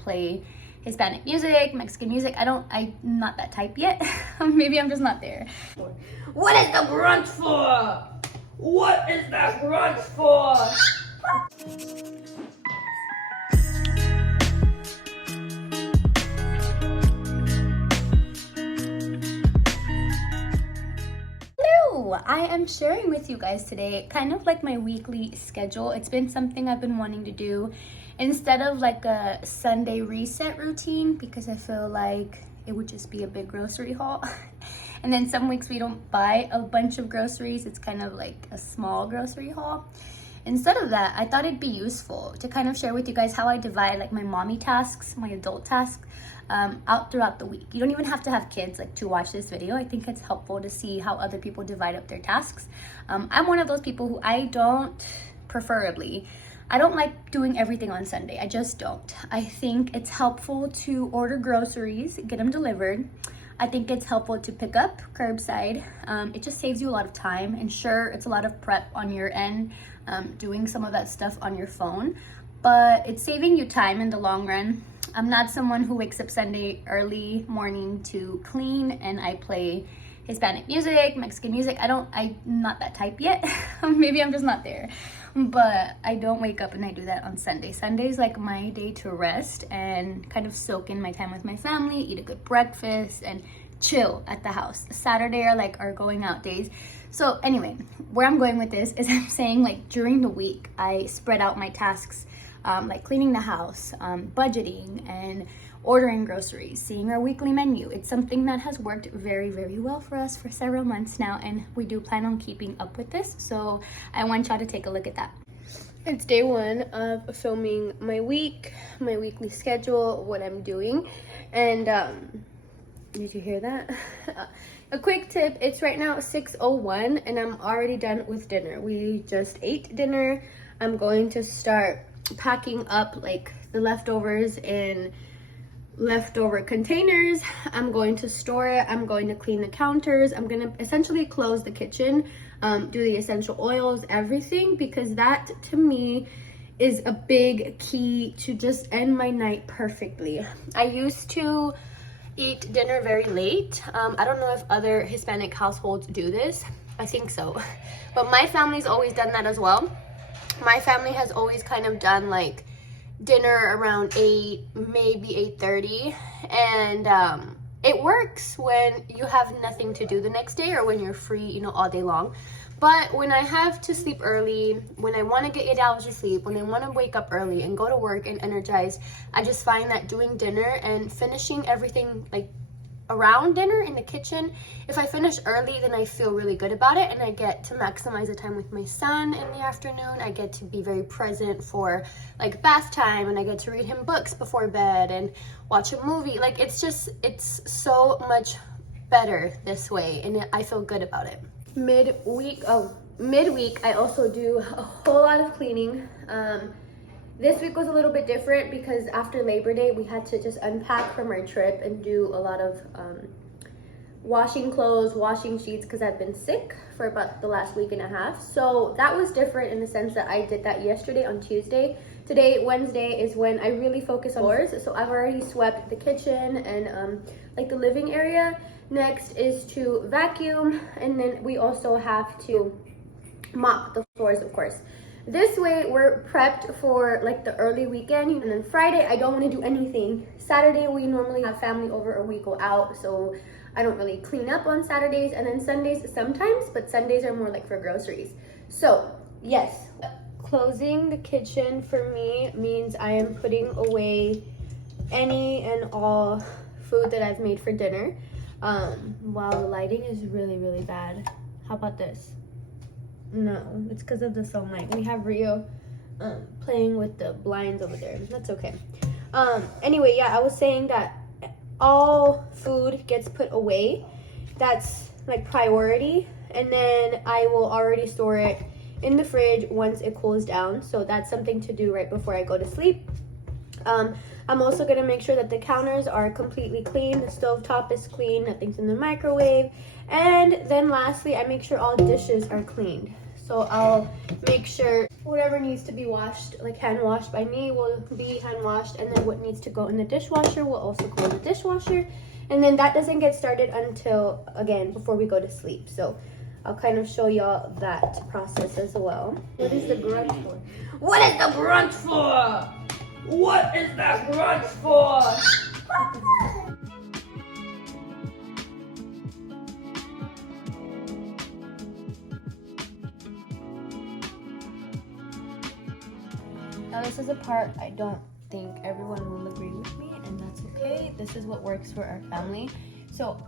play Hispanic music, Mexican music. I'm not that type yet. Maybe I'm just not there. What is the brunch for? What is that brunch for? Hello! I am sharing with you guys today kind of like my weekly schedule. It's been something I've been wanting to do instead of like a Sunday reset routine, because I feel like it would just be a big grocery haul. And then some weeks we don't buy a bunch of groceries. It's kind of like a small grocery haul. Instead of that, I thought it'd be useful to kind of share with you guys how I divide like my mommy tasks, my adult tasks, out throughout the week. You don't even have to have kids like to watch this video. I think it's helpful to see how other people divide up their tasks. I'm one of those people who I don't like doing everything on Sunday. I just don't. I think it's helpful to order groceries, get them delivered. I think it's helpful to pick up curbside. It just saves you a lot of time, and sure, it's a lot of prep on your end, doing some of that stuff on your phone, but it's saving you time in the long run. I'm not someone who wakes up Sunday early morning to clean and I play Hispanic music, Mexican music. I'm not that type yet. Maybe I'm just not there. But I don't wake up and I do that on Sunday. Sunday's like my day to rest and kind of soak in my time with my family, eat a good breakfast, and chill at the house. Saturday are like our going out days. So anyway, where I'm going with this is I'm saying like during the week, I spread out my tasks, like cleaning the house, budgeting, and ordering groceries, seeing our weekly menu. It's something that has worked very, very well for us for several months now, and we do plan on keeping up with this. So I want y'all to take a look at that. It's day one of filming my weekly schedule, what I'm doing. And did you hear that? A quick tip, it's right now 6:01 and I'm already done with dinner. We just ate dinner. I'm going to start packing up like the leftovers in leftover containers. I'm going to store it. I'm going to clean the counters. I'm going to essentially close the kitchen, do the essential oils, everything, because that to me is a big key to just end my night perfectly. I used to eat dinner very late. I don't know if other Hispanic households do this. I think so. But my family's always done that as well. My family has always kind of done like dinner around 8, maybe 8:30, and it works when you have nothing to do the next day or when you're free, you know, all day long. But when I have to sleep early, when I want to get 8 hours of sleep, when I want to wake up early and go to work and energize, I just find that doing dinner and finishing everything like around dinner in the kitchen, if I finish early, then I feel really good about it, and I get to maximize the time with my son in the afternoon. I get to be very present for like bath time, and I get to read him books before bed and watch a movie. Like it's so much better this way, and I feel good about it. Midweek, I also do a whole lot of cleaning. This week was a little bit different because after Labor Day, we had to just unpack from our trip and do a lot of washing clothes, washing sheets, because I've been sick for about the last week and a half. So that was different in the sense that I did that yesterday on Tuesday. Today, Wednesday, is when I really focus on floors. So I've already swept the kitchen and like the living area. Next is to vacuum, and then we also have to mop the floors, of course. This way we're prepped for like the early weekend, and then Friday I don't want to do anything. Saturday we normally have family over or we go out, so I don't really clean up on Saturdays, and then Sundays sometimes, but Sundays are more like for groceries. So yes, closing the kitchen for me means I am putting away any and all food that I've made for dinner. Wow, the lighting is really, really bad. How about this? No, it's because of the sunlight. We have Rio playing with the blinds over there. That's okay. Anyway, yeah, I was saying that all food gets put away. That's like priority. And then I will already store it in the fridge once it cools down. So that's something to do right before I go to sleep. I'm also going to make sure that the counters are completely clean. The stovetop is clean. Nothing's in the microwave. And then lastly, I make sure all dishes are cleaned. So I'll make sure whatever needs to be washed, like hand washed by me, will be hand washed, and then what needs to go in the dishwasher will also go in the dishwasher. And then that doesn't get started until, again, before we go to sleep. So I'll kind of show y'all that process as well. What is the grunt for? What is the grunt for? What is that grunt for? Now this is a part I don't think everyone will agree with me, and that's okay. This is what works for our family. So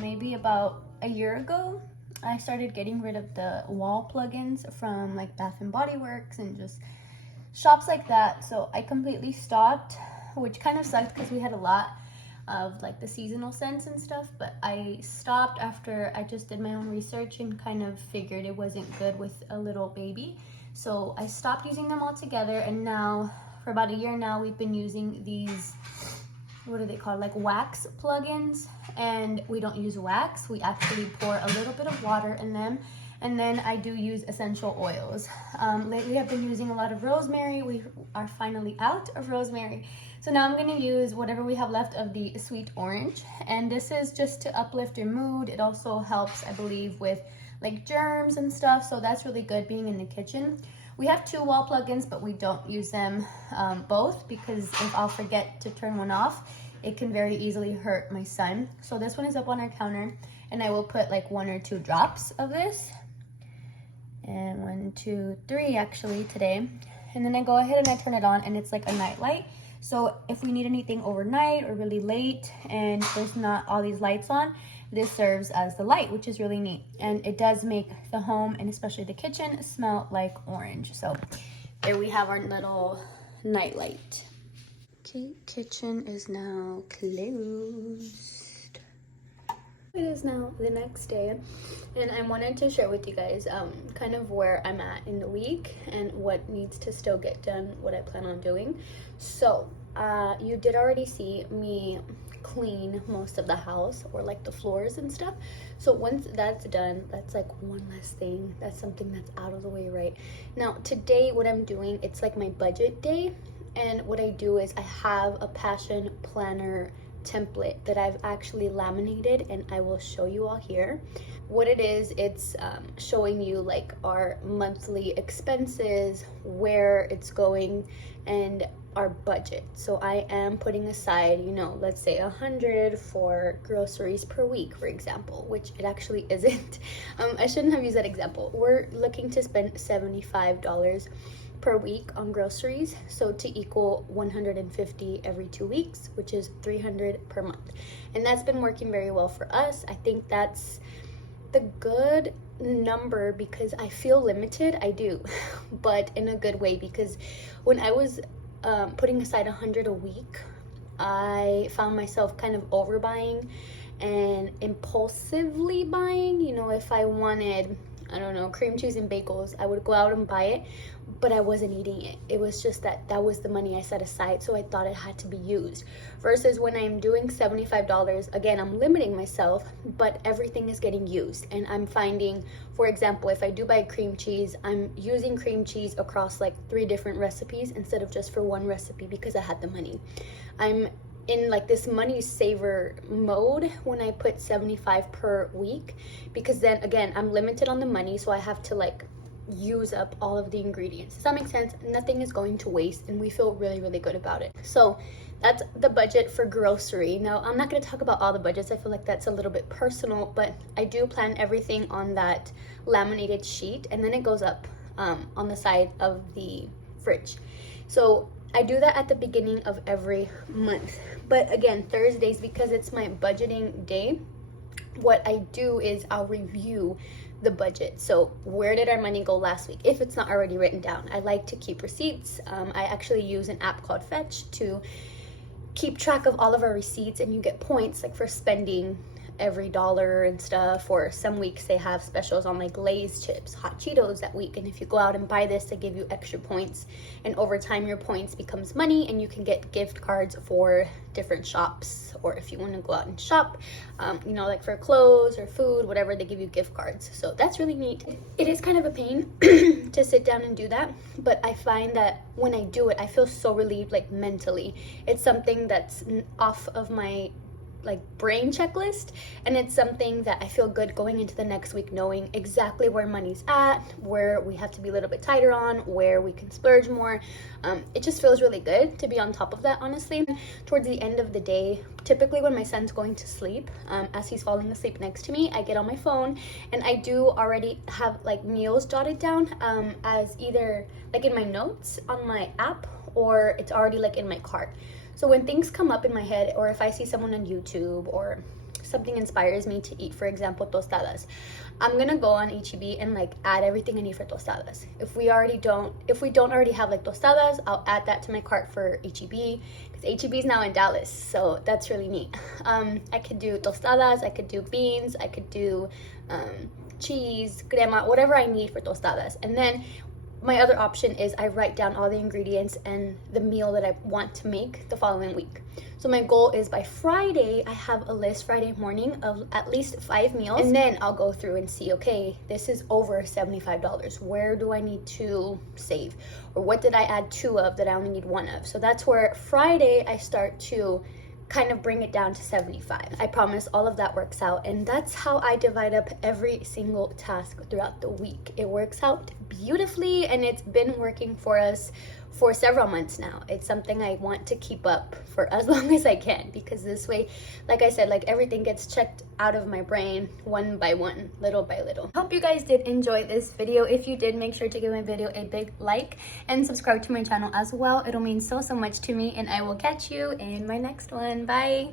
maybe about a year ago, I started getting rid of the wall plugins from like Bath and Body Works and just shops like that. So I completely stopped, which kind of sucked because we had a lot of like the seasonal scents and stuff, but I stopped after I just did my own research and kind of figured it wasn't good with a little baby. So I stopped using them altogether, and now for about a year now we've been using these, what are they called, like wax plugins. And we don't use wax, we actually pour a little bit of water in them, and then I do use essential oils. Lately I've been using a lot of rosemary. We are finally out of rosemary, so now I'm going to use whatever we have left of the sweet orange, and this is just to uplift your mood. It also helps, I believe, with like germs and stuff, so that's really good being in the kitchen. We have 2 wall plugins, but we don't use them both, because if I'll forget to turn one off, it can very easily hurt my son. So this one is up on our counter, and I will put like 1 or 2 drops of this, and 1, 2, 3 actually today, and then I go ahead and I turn it on, and it's like a night light. So if we need anything overnight or really late and there's not all these lights on, this serves as the light, which is really neat. And it does make the home, and especially the kitchen, smell like orange. So there we have our little night light. Okay, kitchen is now closed. It is now the next day, and I wanted to share with you guys kind of where I'm at in the week and what needs to still get done, what I plan on doing. So you did already see me clean most of the house, or like the floors and stuff. So once that's done, that's like one less thing. That's something that's out of the way right now. Today what I'm doing, it's like my budget day, and what I do is I have a passion planner template that I've actually laminated, and I will show you all here what it is. It's showing you like our monthly expenses, where it's going, and our budget. So I am putting aside, you know, let's say 100 for groceries per week, for example, which it actually isn't. I shouldn't have used that example. We're looking to spend $75 per week on groceries, so to equal 150 every 2 weeks, which is 300 per month. And that's been working very well for us. I think that's the good number, because I feel limited. I do, but in a good way, because when I was putting aside 100 a week, I found myself kind of overbuying and impulsively buying. You know, if I wanted, I don't know, cream cheese and bagels, I would go out and buy it, but I wasn't eating it. It was just that was the money I set aside, so I thought it had to be used. Versus when I'm doing $75, again, I'm limiting myself, but everything is getting used. And I'm finding, for example, if I do buy cream cheese, I'm using cream cheese across like 3 different recipes instead of just for one recipe, because I had the money. I'm in like this money saver mode when I put 75 per week, because then again, I'm limited on the money, so I have to like use up all of the ingredients. Does that make sense? Nothing is going to waste, and we feel really, really good about it. So that's the budget for grocery. Now, I'm not going to talk about all the budgets. I feel like that's a little bit personal, but I do plan everything on that laminated sheet, and then it goes up on the side of the fridge. So I do that at the beginning of every month. But again, Thursdays, because it's my budgeting day, what I do is I'll review the budget. So where did our money go last week, if it's not already written down? I like to keep receipts. I actually use an app called Fetch to keep track of all of our receipts, and you get points like for spending every dollar and stuff, or some weeks they have specials on like Lay's chips, hot Cheetos that week, and if you go out and buy this, they give you extra points, and over time your points becomes money and you can get gift cards for different shops, or if you want to go out and shop, you know, like for clothes or food, whatever, they give you gift cards. So that's really neat. It is kind of a pain to sit down and do that, but I find that when I do it, I feel so relieved, like mentally. It's something that's off of my like brain checklist, and it's something that I feel good going into the next week, knowing exactly where money's at, where we have to be a little bit tighter on, where we can splurge more. It just feels really good to be on top of that, honestly. Towards the end of the day, typically when my son's going to sleep, as he's falling asleep next to me, I get on my phone and I do already have like meals jotted down, as either like in my notes on my app, or it's already like in my cart. So when things come up in my head, or if I see someone on YouTube or something inspires me to eat, for example, tostadas, I'm gonna go on HEB and like add everything I need for tostadas. If we don't already have like tostadas, I'll add that to my cart for HEB, because HEB is now in Dallas, so that's really neat. I could do tostadas, I could do beans, I could do cheese, crema, whatever I need for tostadas. And then my other option is I write down all the ingredients and the meal that I want to make the following week. So my goal is by Friday, I have a list Friday morning of at least 5 meals, and then I'll go through and see, okay, this is over $75. Where do I need to save? Or what did I add 2 of that I only need 1 of? So that's where Friday I start to kind of bring it down to 75. I promise all of that works out, and that's how I divide up every single task throughout the week. It works out beautifully, and it's been working for us for several months now. It's something I want to keep up for as long as I can, because this way, like I said, like everything gets checked out of my brain one by one, little by little. Hope you guys did enjoy this video. If you did, make sure to give my video a big like and subscribe to my channel as well. It'll mean so much to me, and I will catch you in my next one. Bye.